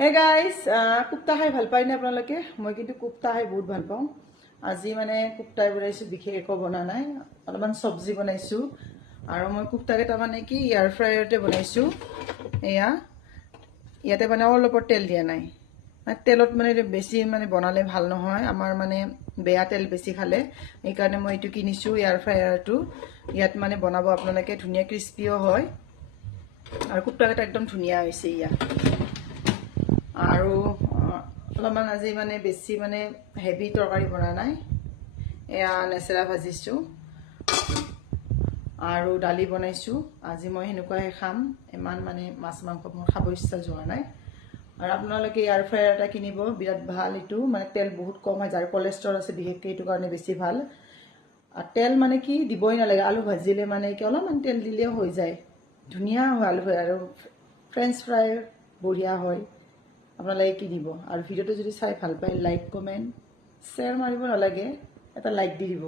Hey guys কুপ্তা খাই ভাল পায়নে আপোনালোকে? মই কিন্তু কুপ্তা খাই বহুত ভাল পাওঁ। আজি মানে কুপ্তাই বনাইছোঁ, বিশেষ একো বনা নাই, অলপমান চব্জি বনাইছোঁ। আৰু মই কুপ্তাকেইটা মানে কি এয়াৰ ফ্ৰায়াৰতে বনাইছোঁ। ইয়াতে মানে অলপ তেল দিয়া নাই। তেলত মানে বেছি মানে বনালে ভাল নহয়, আমাৰ মানে বেয়া তেল বেছি খালে। সেইকাৰণে মই এইটো কিনিছোঁ এয়াৰ ফ্ৰায়াৰটো। ইয়াত মানে বনাব আপোনালোকে, ধুনীয়া ক্ৰিস্পিও হয় আৰু কুপ্তাকেইটা একদম ধুনীয়া হৈছে ইয়াত। আৰু অলপমান আজি মানে বেছি মানে হেভি তৰকাৰী বনা নাই। এয়া নেচেৰা ভাজিছোঁ আৰু দালি বনাইছোঁ। আজি মই সেনেকুৱাই খাম, ইমান মানে মাছ মাংস মোৰ খাব ইচ্ছা যোৱা নাই। আৰু আপোনালোকে এয়াৰ ফ্ৰায়াৰ এটা কিনিব, বিৰাট ভাল এইটো, মানে তেল বহুত কম হয়, যাৰ কলেষ্ট্ৰল আছে বিশেষকৈ এইটো কাৰণে বেছি ভাল। আৰু তেল মানে কি দিবই নালাগে, আলু ভাজিলে মানে কি অলপমান তেল দিলেও হৈ যায়, ধুনীয়া হয় আলু ফ্ৰাই। আৰু ফ্ৰেঞ্চ ফ্ৰাই বঢ়িয়া হয়, আপোনালোকে কিনিব। আৰু ভিডিঅ'টো যদি চাই ভাল পায়, লাইক কমেণ্ট শ্বেয়াৰ মাৰিব নালাগে, এটা লাইক দি দিব।